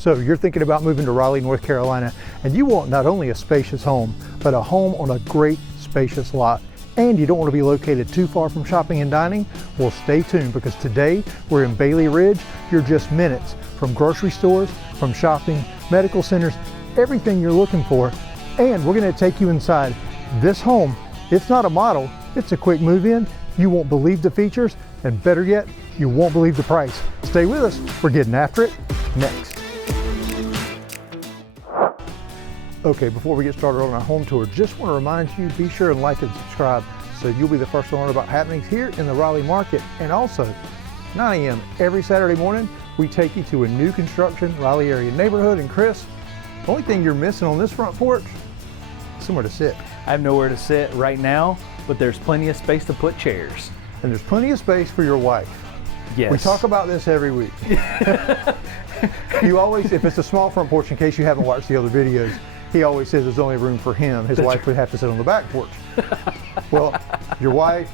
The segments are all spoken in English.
So you're thinking about moving to Raleigh, North Carolina, and you want not only a spacious home, but a home on a great spacious lot. And you don't want to be located too far from shopping and dining? Well, stay tuned, because today we're in Baylee Ridge. You're just minutes from grocery stores, from shopping, medical centers, everything you're looking for. And we're going to take you inside this home. It's not a model, it's a quick move in. You won't believe the features, and better yet, you won't believe the price. Stay with us, we're getting after it next. Okay, before we get started on our home tour, just want to remind you, be sure and like and subscribe so you'll be the first to learn about happenings here in the Raleigh market. And also, 9 a.m. every Saturday morning, we take you to a new construction Raleigh area neighborhood. And Chris, the only thing you're missing on this front porch, somewhere to sit. I have nowhere to sit right now, but there's plenty of space to put chairs. And there's plenty of space for your wife. Yes. We talk about this every week. You always, if it's a small front porch, in case you haven't watched the other videos, he always says there's only room for him. His wife would have to sit on the back porch. Well, your wife,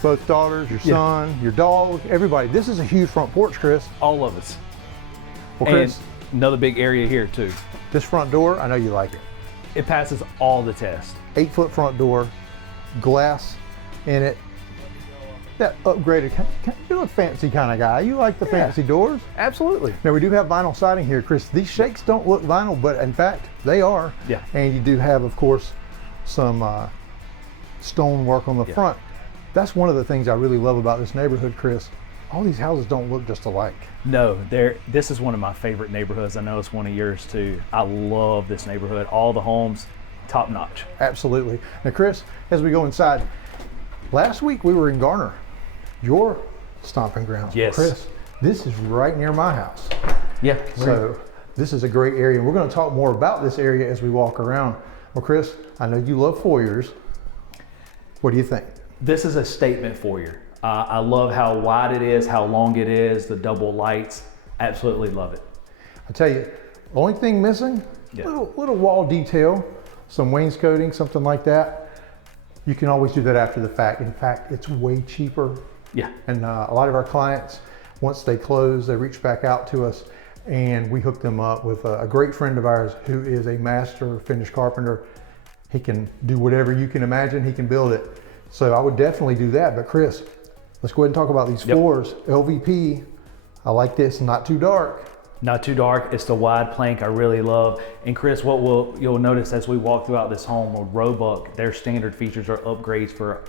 both daughters, your son, your dog, everybody. This is a huge front porch, Chris. All of us. Well, Chris, and another big area here too. This front door, I know you like it. It passes all the tests. 8-foot front door, glass in it. That upgraded, you're a fancy kind of guy. You like the fancy doors? Absolutely. Now we do have vinyl siding here, Chris. These shakes don't look vinyl, but in fact, they are. Yeah. And you do have, of course, some stone work on the front. That's one of the things I really love about this neighborhood, Chris. All these houses don't look just alike. No, this is one of my favorite neighborhoods. I know it's one of yours too. I love this neighborhood. All the homes, top notch. Absolutely. Now, Chris, as we go inside, last week we were in Garner, your stomping grounds. Yes. Chris, this is right near my house. Yeah. So this is a great area. And we're going to talk more about this area as we walk around. Well, Chris, I know you love foyers. What do you think? This is a statement foyer. I love how wide it is, how long it is, the double lights. Absolutely love it. I tell you, only thing missing, little wall detail, some wainscoting, something like that. You can always do that after the fact. In fact, it's way cheaper. Yeah. And a lot of our clients, once they close, they reach back out to us, and we hook them up with a great friend of ours who is a master finish carpenter. He can do whatever you can imagine, he can build it. So I would definitely do that. But Chris, let's go ahead and talk about these floors. LVP, I like this, not too dark. Not too dark. It's the wide plank I really love. And Chris, what you'll notice as we walk throughout this home with Roebuck, their standard features are upgrades for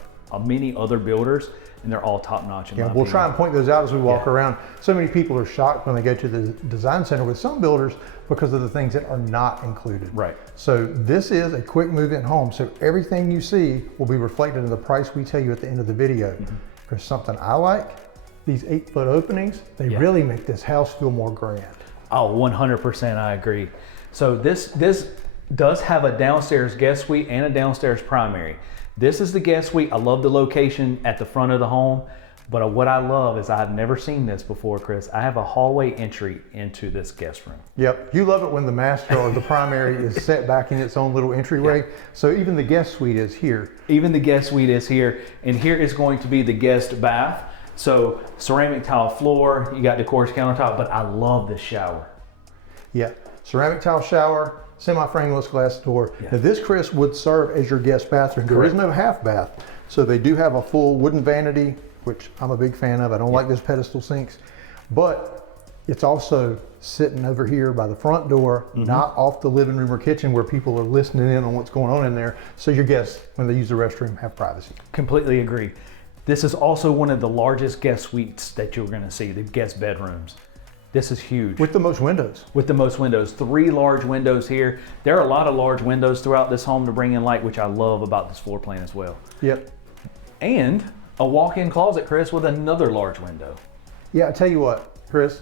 many other builders, and they're all top notch. Yeah, we'll try and point those out as we walk around. So many people are shocked when they go to the design center with some builders because of the things that are not included. Right. So this is a quick move-in home. So everything you see will be reflected in the price we tell you at the end of the video. There's something I like. These 8-foot openings, they really make this house feel more grand. Oh, 100% I agree. So this does have a downstairs guest suite and a downstairs primary. This is the guest suite. I love the location at the front of the home, but what I love is I've never seen this before, Chris. I have a hallway entry into this guest room. Yep, you love it when the master or the primary is set back in its own little entryway. So even the guest suite is here. Even the guest suite is here, and here is going to be the guest bath. So ceramic tile floor, you got the quartz countertop, but I love this shower. Yeah, ceramic tile shower, semi-frameless glass door. Now this, Chris, would serve as your guest bathroom. There is no half bath. So they do have a full wooden vanity, which I'm a big fan of. I don't like those pedestal sinks, but it's also sitting over here by the front door, not off the living room or kitchen where people are listening in on what's going on in there. So your guests, when they use the restroom, have privacy. Completely agree. This is also one of the largest guest suites that you're going to see, the guest bedrooms. This is huge. With the most windows. With the most windows. 3 large windows here. There are a lot of large windows throughout this home to bring in light, which I love about this floor plan as well. Yep. And a walk-in closet, Chris, with another large window. Yeah, I tell you what, Chris,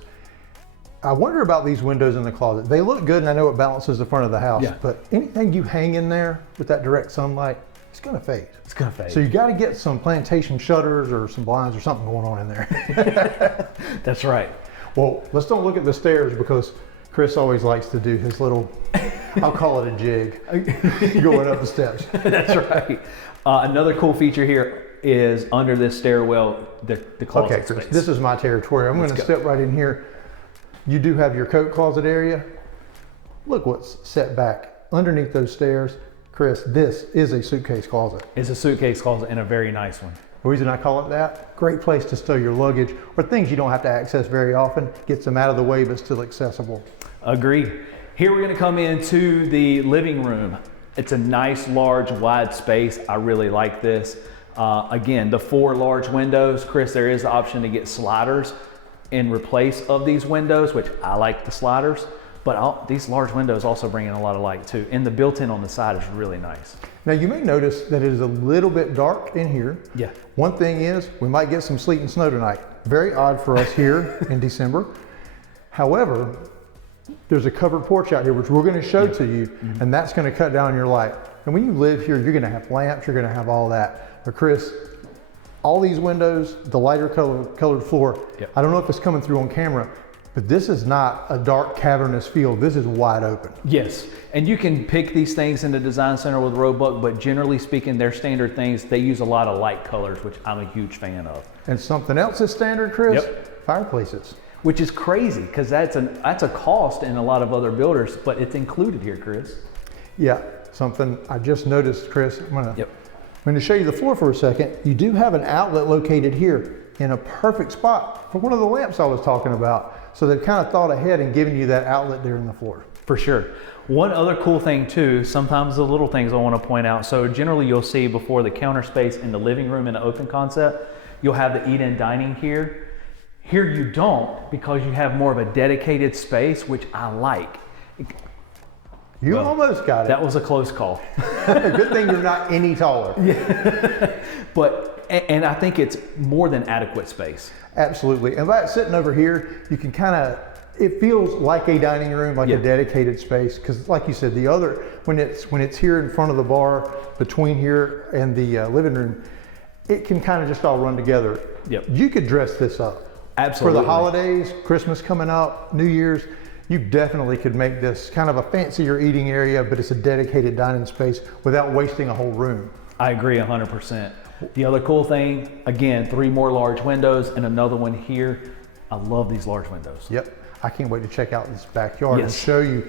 I wonder about these windows in the closet. They look good, and I know it balances the front of the house, but anything you hang in there with that direct sunlight, it's gonna fade. It's gonna fade. So you gotta get some plantation shutters or some blinds or something going on in there. That's right. Well, let's don't look at the stairs because Chris always likes to do his little, I'll call it a jig, going up the steps. That's right. Another cool feature here is under this stairwell, the closet Okay, Chris, space. this is my territory. I'm going to step right in here. You do have your coat closet area. Look what's set back underneath those stairs. Chris, this is a suitcase closet. It's a suitcase closet and a very nice one. The reason I call it that, great place to stow your luggage or things you don't have to access very often, gets them out of the way but still accessible. Agreed. Here we're going to come into the living room. It's a nice, large, wide space. I really like this. Again, the 4 large windows. Chris, there is the option to get sliders in replace of these windows, which I like the sliders. But these large windows also bring in a lot of light too. And the built-in on the side is really nice. Now you may notice that it is a little bit dark in here. Yeah. One thing is we might get some sleet and snow tonight. Very odd for us here in December. However, there's a covered porch out here, which we're going to show to you, and that's going to cut down your light. And when you live here, you're going to have lamps, you're going to have all that. But Chris, all these windows, the lighter colored floor, I don't know if it's coming through on camera, but this is not a dark cavernous field. This is wide open. Yes, and you can pick these things in the design center with Roebuck, but generally speaking, they're standard things. They use a lot of light colors, which I'm a huge fan of. And something else is standard, Chris? Fireplaces. Which is crazy, because that's a cost in a lot of other builders, but it's included here, Chris. Yeah, something I just noticed, Chris. I'm going to show you the floor for a second. You do have an outlet located here in a perfect spot for one of the lamps I was talking about. So they've kind of thought ahead and given you that outlet there in the floor. For sure. One other cool thing too, sometimes the little things I want to point out. So generally you'll see before the counter space in the living room in the open concept, you'll have the eat-in dining here. Here you don't, because you have more of a dedicated space, which I like. You almost got it. That was a close call. Good thing you're not any taller. Yeah. And I think it's more than adequate space. Absolutely. And by sitting over here, you can kind of, it feels like a dining room, like a dedicated space. Because like you said, the other, when it's here in front of the bar, between here and the living room, it can kind of just all run together. Yep. You could dress this up. Absolutely. For the holidays, Christmas coming up, New Year's, you definitely could make this kind of a fancier eating area, but it's a dedicated dining space without wasting a whole room. I agree 100%. The other cool thing, again, 3 more large windows and another one here. I love these large windows. Yep. I can't wait to check out this backyard and show you.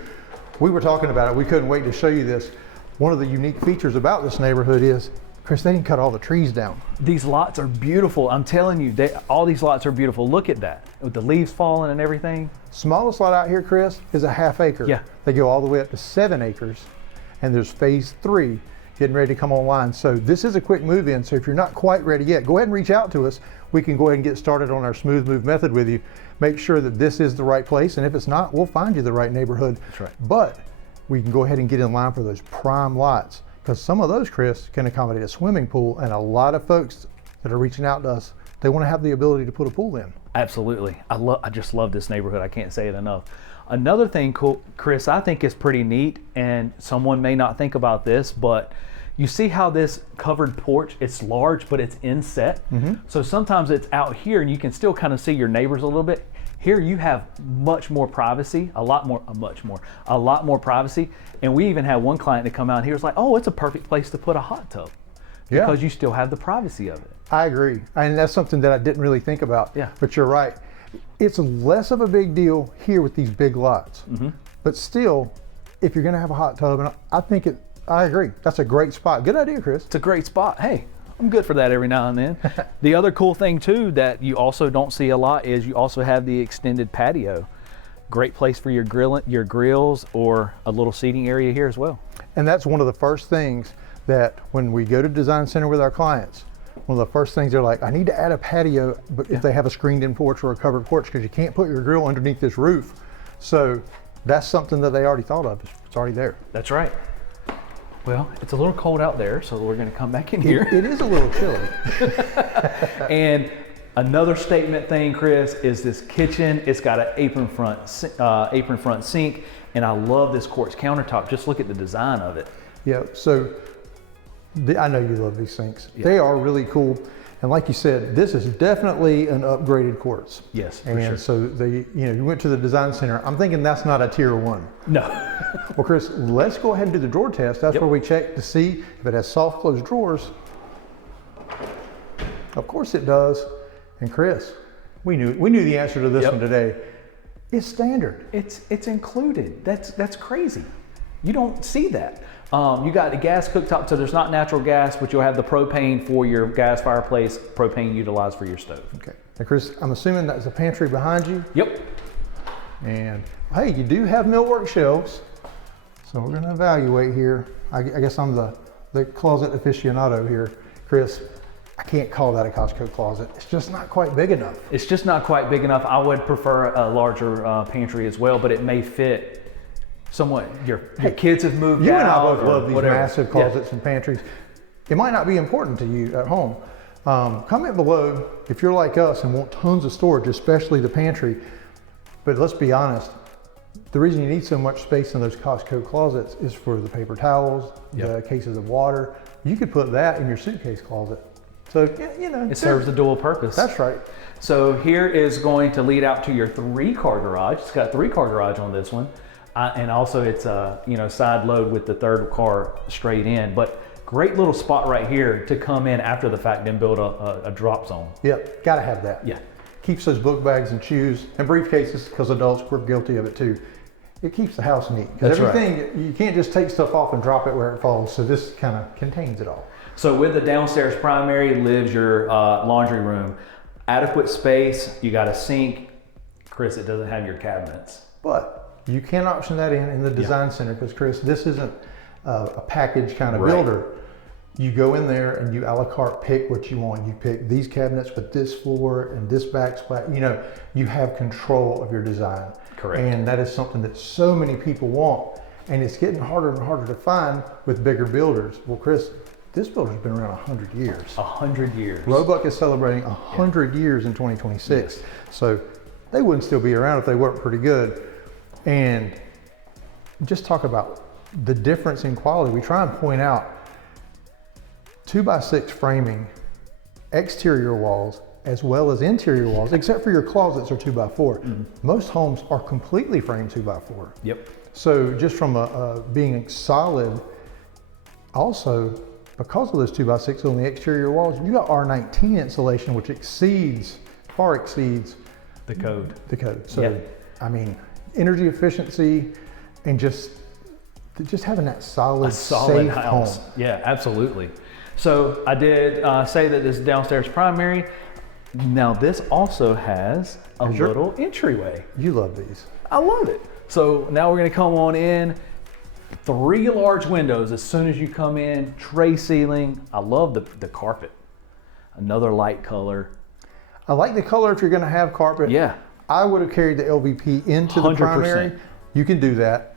We were talking about it. We couldn't wait to show you this. One of the unique features about this neighborhood is, Chris, they didn't cut all the trees down. These lots are beautiful. I'm telling you, all these lots are beautiful. Look at that, with the leaves falling and everything. Smallest lot out here, Chris, is a ½ acre. Yeah. They go all the way up to 7 acres, and there's phase 3 getting ready to come online. So this is a quick move in. So if you're not quite ready yet, go ahead and reach out to us. We can go ahead and get started on our smooth move method with you. Make sure that this is the right place. And if it's not, we'll find you the right neighborhood. That's right. But we can go ahead and get in line for those prime lots, because some of those, Chris, can accommodate a swimming pool. And a lot of folks that are reaching out to us, they want to have the ability to put a pool in. Absolutely. I just love this neighborhood. I can't say it enough. Another thing, cool, Chris, I think is pretty neat, and someone may not think about this, but you see how this covered porch, it's large, but it's inset. So sometimes it's out here and you can still kind of see your neighbors a little bit. Here you have much more privacy, a lot more privacy. And we even had one client to come out and he was like, oh, it's a perfect place to put a hot tub, because you still have the privacy of it. I agree. And that's something that I didn't really think about. Yeah. But you're right. It's less of a big deal here with these big lots. But still, if you're gonna have a hot tub, and I agree. That's a great spot. Good idea, Chris. It's a great spot. Hey, I'm good for that every now and then. The other cool thing too that you also don't see a lot is you also have the extended patio. Great place for your grills, or a little seating area here as well. And that's one of the first things that when we go to design center with our clients, one of the first things they're like, I need to add a patio, but if they have a screened in porch or a covered porch, because you can't put your grill underneath this roof. So that's something that they already thought of. It's already there. That's right. Well, it's a little cold out there, so we're going to come back in here. It is a little chilly. And another statement thing, Chris, is this kitchen. It's got an apron front sink, and I love this quartz countertop. Just look at the design of it. Yeah. So I know you love these sinks. Yeah. They are really cool. And like you said, this is definitely an upgraded quartz. Yes, for and sure. So you went to the design center. I'm thinking that's not a tier 1. No. Well, Chris, let's go ahead and do the drawer test. That's where we check to see if it has soft closed drawers. Of course it does. And Chris, we knew the answer to this one today. It's standard. It's included. That's crazy. You don't see that. You got the gas cooktop, so there's not natural gas, but you'll have the propane for your gas fireplace, propane utilized for your stove. Okay. Now, Chris, I'm assuming that's a pantry behind you. Yep. And hey, you do have millwork shelves. So we're gonna evaluate here. I guess I'm the closet aficionado here. Chris, I can't call that a Costco closet. It's just not quite big enough. It's just not quite big enough. I would prefer a larger pantry as well, but it may fit somewhat. Your kids have moved out. You and I both love these whatever. massive closets and pantries. It might not be important to you at home. Comment below if you're like us and want tons of storage, especially the pantry. But let's be honest, the reason you need so much space in those Costco closets is for the paper towels, the cases of water. You could put that in your suitcase closet. So, you know. It serves a dual purpose. That's right. So here is going to lead out to your 3-car garage. It's got a 3-car garage on this one. And also it's a, side load with the 3rd car straight in. But great little spot right here to come in after the fact and build a drop zone. Yep, gotta have that. Yeah. Keeps those book bags and shoes and briefcases, because adults, we're guilty of it too. It keeps the house neat. That's everything, right. You can't just take stuff off and drop it where it falls. So this kind of contains it all. So with the downstairs primary lives your laundry room. Adequate space, you got a sink. Chris, it doesn't have your cabinets. But you can option that in the design center, because Chris, this isn't a package kind of builder. You go in there and you a la carte pick what you want. You pick these cabinets with this floor and this backsplash. You have control of your design. Correct. And that is something that so many people want. And it's getting harder and harder to find with bigger builders. Well, Chris, this builder's been around 100 years. 100 years. Roebuck is celebrating 100 years in 2026. Yes. So they wouldn't still be around if they weren't pretty good. And just talk about the difference in quality. We try and point out 2x6 framing, exterior walls, as well as interior walls, except for your closets are 2x4. Mm-hmm. Most homes are completely framed 2x4. Yep. So just from being solid, also because of those 2x6 on the exterior walls, you got R19 insulation, which far exceeds the code. So, I mean, energy efficiency and just having that solid safe house. Home. Yeah, absolutely. So I did say that this is downstairs primary. Now this also has a little entryway. You love these. I love it. So now we're gonna come on in. 3 large windows as soon as you come in, tray ceiling. I love the carpet. Another light color. I like the color if you're gonna have carpet. Yeah. I would have carried the LVP into 100%. The primary. You can do that.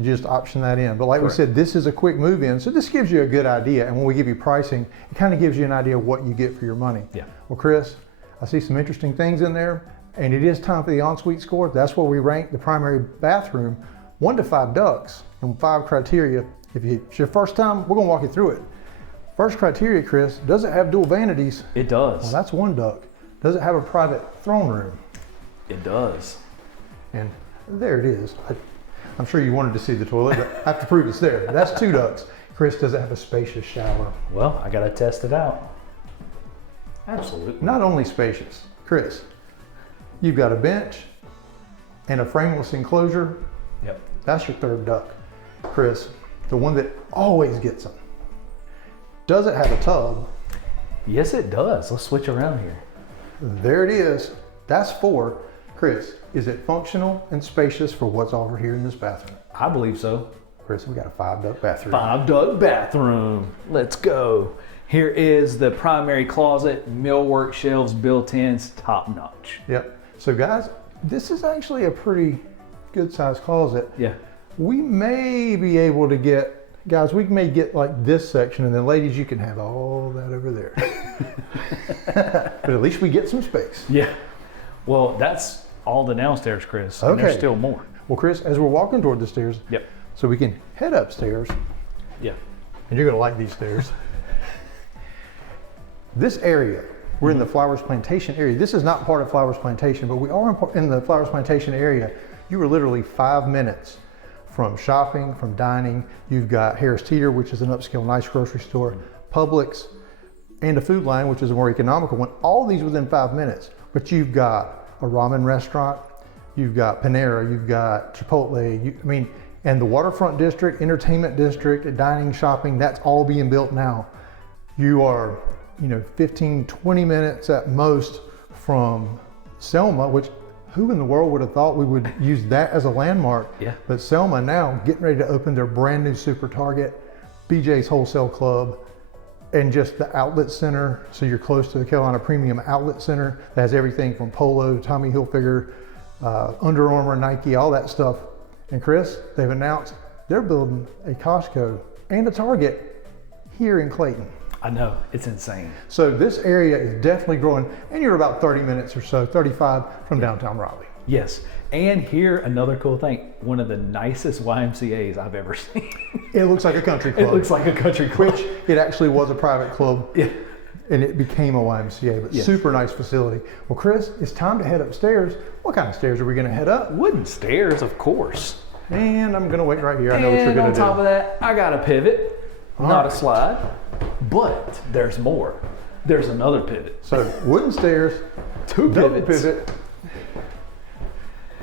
Just option that in. But like we said, this is a quick move in. So this gives you a good idea. And when we give you pricing, it kind of gives you an idea of what you get for your money. Yeah. Well, Chris, I see some interesting things in there, and it is time for the ensuite score. That's where we rank the primary bathroom 1 to 5 ducts and 5 criteria. If it's your first time, we're gonna walk you through it. First criteria, Chris, does it have dual vanities? It does. Well, that's 1 duct. Does it have a private throne room? It does. And there it is. I'm sure you wanted to see the toilet, but I have to prove it's there. That's 2 ducts. Chris, does it have a spacious shower? Well, I gotta test it out. Absolutely. Not only spacious, Chris, you've got a bench and a frameless enclosure. Yep. That's your 3rd duct. Chris, the one that always gets them. Does it have a tub? Yes, it does. Let's switch around here. There it is. That's 4. Chris, is it functional and spacious for what's over here in this bathroom? I believe so. Chris, we got a 5 duct bathroom. 5 duct bathroom. Let's go. Here is the primary closet, millwork shelves, built-ins, top notch. Yep. So guys, this is actually a pretty good sized closet. Yeah. We may be able to get, guys, we may get like this section, and then ladies, you can have all that over there. But at least we get some space. Yeah. Well, that's all the downstairs, Chris. Okay. And there's still more. Well, Chris, as we're walking toward the stairs, yep. So we can head upstairs. Yeah. And you're gonna like these stairs. This area, we're in the Flowers Plantation area. This is not part of Flowers Plantation, but we are in the Flowers Plantation area. You are literally 5 minutes from shopping, from dining. You've got Harris Teeter, which is an upscale nice grocery store, Publix, and a Food Line, which is a more economical one. All these within 5 minutes. But you've got a ramen restaurant, you've got Panera, you've got Chipotle, and the waterfront district, entertainment district, dining, shopping, that's all being built now. You are, 15, 20 minutes at most from Selma, which who in the world would have thought we would use that as a landmark? Yeah. But Selma now getting ready to open their brand new Super Target, BJ's Wholesale Club, and just the outlet center. So you're close to the Carolina Premium Outlet Center that has everything from Polo, Tommy Hilfiger, Under Armour, Nike, all that stuff. And Chris, they've announced they're building a Costco and a Target here in Clayton. I know, it's insane. So this area is definitely growing, and you're about 30 minutes or so, 35 from downtown Raleigh. Yes, and here, another cool thing, one of the nicest YMCAs I've ever seen. It looks like a country club. It looks like a country club. Which it actually was a private club, Yeah. and it became a YMCA, but Yes. super nice facility. Well, Chris, it's time to head upstairs. What kind of stairs are we gonna head up? Wooden stairs, of course. And I'm gonna wait right here. I know what you're And gonna on do. top of that, I got a pivot, not a right. slide, but there's more. There's another pivot. So wooden stairs, Two double pivots. pivot.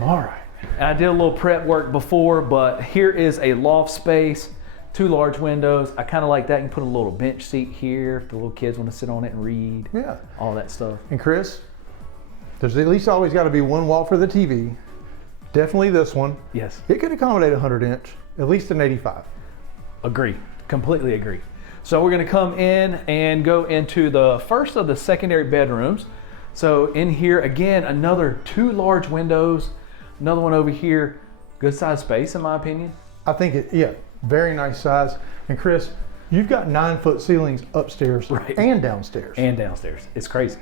All right. I did a little prep work before, but here is a loft space, 2 large windows. I kind of like that. You can put a little bench seat here if the little kids want to sit on it and read. Yeah. All that stuff. And Chris, there's at least always got to be one wall for the TV. Definitely this one. Yes. It could accommodate 100-inch, at least an 85. Agree. Completely agree. So we're going to come in and go into the first of the secondary bedrooms. So in here, again, another 2 large windows, another one over here. Good size space, in my opinion. I think very nice size. And Chris, you've got 9-foot ceilings upstairs Right. and downstairs. And downstairs. It's crazy.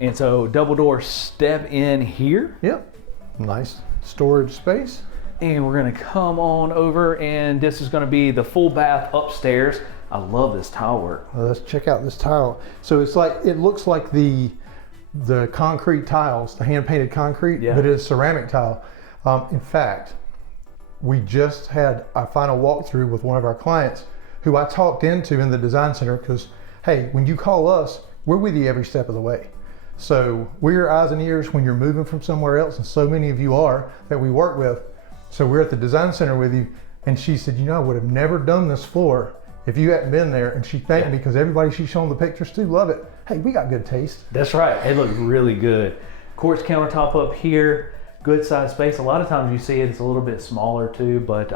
And so double door step in here. Yep. Nice storage space. And we're gonna come on over, and this is gonna be the full bath upstairs. I love this tile work. Well, let's check out this tile. So it looks like the concrete tiles, the hand painted concrete, Yeah. but it is ceramic tile. In fact, we just had a final walkthrough with one of our clients who I talked into in the design center because, hey, when you call us, we're with you every step of the way. So we're your eyes and ears when you're moving from somewhere else, and so many of you are that we work with. So we're at the design center with you, and she said, I would have never done this floor if you hadn't been there. And she thanked me because everybody she's shown the pictures to love it. Hey, we got good taste. That's right, it looked really good. Quartz countertop up here, good size space. A lot of times you see it's a little bit smaller too, but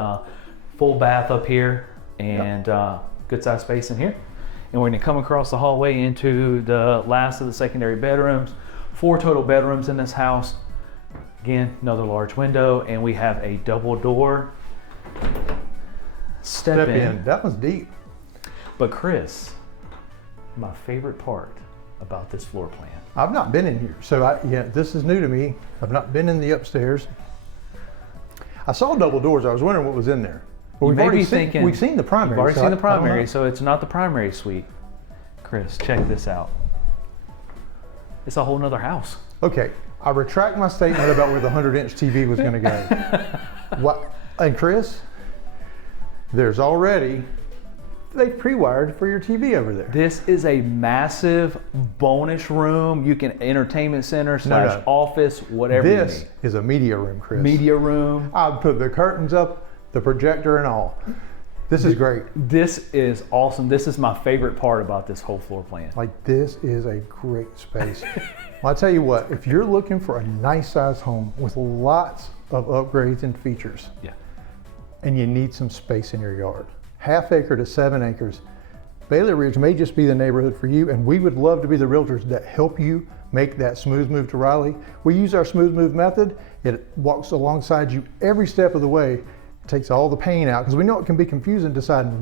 full bath up here and good size space in here. And we're gonna come across the hallway into the last of the secondary bedrooms. 4 total bedrooms in this house. Again, another large window, and we have a double door. Step in. That was deep. But Chris, my favorite part about this floor plan. I've not been in here, so this is new to me. I've not been in the upstairs. I saw double doors. I was wondering what was in there. But You may be thinking, we've seen the primary. You've already so seen the I don't primary, know. so it's not the primary suite. Chris, check this out. It's a whole nother house. Okay, I retract my statement about where the 100-inch TV was going to go. What? And Chris, they've pre-wired for your TV over there. This is a massive bonus room. You can entertainment center / No. office, whatever you This need. is a media room, Chris. Media room. I'd put the curtains up, the projector and all. This is great. This is awesome. This is my favorite part about this whole floor plan. Like, this is a great space. Well, I'll tell you what, if you're looking for a nice size home with lots of upgrades and features, Yeah. and you need some space in your yard, 1/2 acre to 7 acres, Baylee Ridge may just be the neighborhood for you, and we would love to be the realtors that help you make that smooth move to Raleigh. We use our smooth move method. It walks alongside you every step of the way. It takes all the pain out, because we know it can be confusing deciding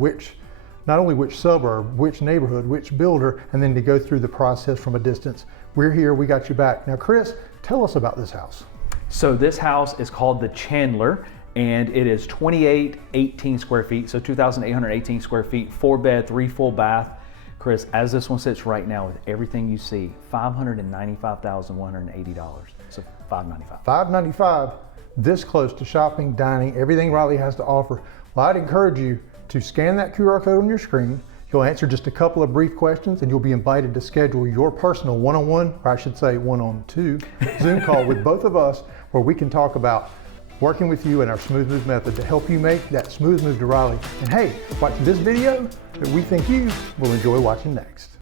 not only which suburb, which neighborhood, which builder, and then to go through the process from a distance. We're here, we got you back. Now, Chris, tell us about this house. So this house is called the Chandler, and it is 2818 square feet, so 2,818 square feet, 4 bed, 3 full bath. Chris, as this one sits right now with everything you see, $595,180. So $595. $595, this close to shopping, dining, everything Raleigh has to offer. Well, I'd encourage you to scan that QR code on your screen. He'll answer just a couple of brief questions and you'll be invited to schedule your personal one-on-one, or I should say one-on-two, Zoom call with both of us where we can talk about working with you and our Smooth Move method to help you make that smooth move to Raleigh. And hey, watch this video that we think you will enjoy watching next.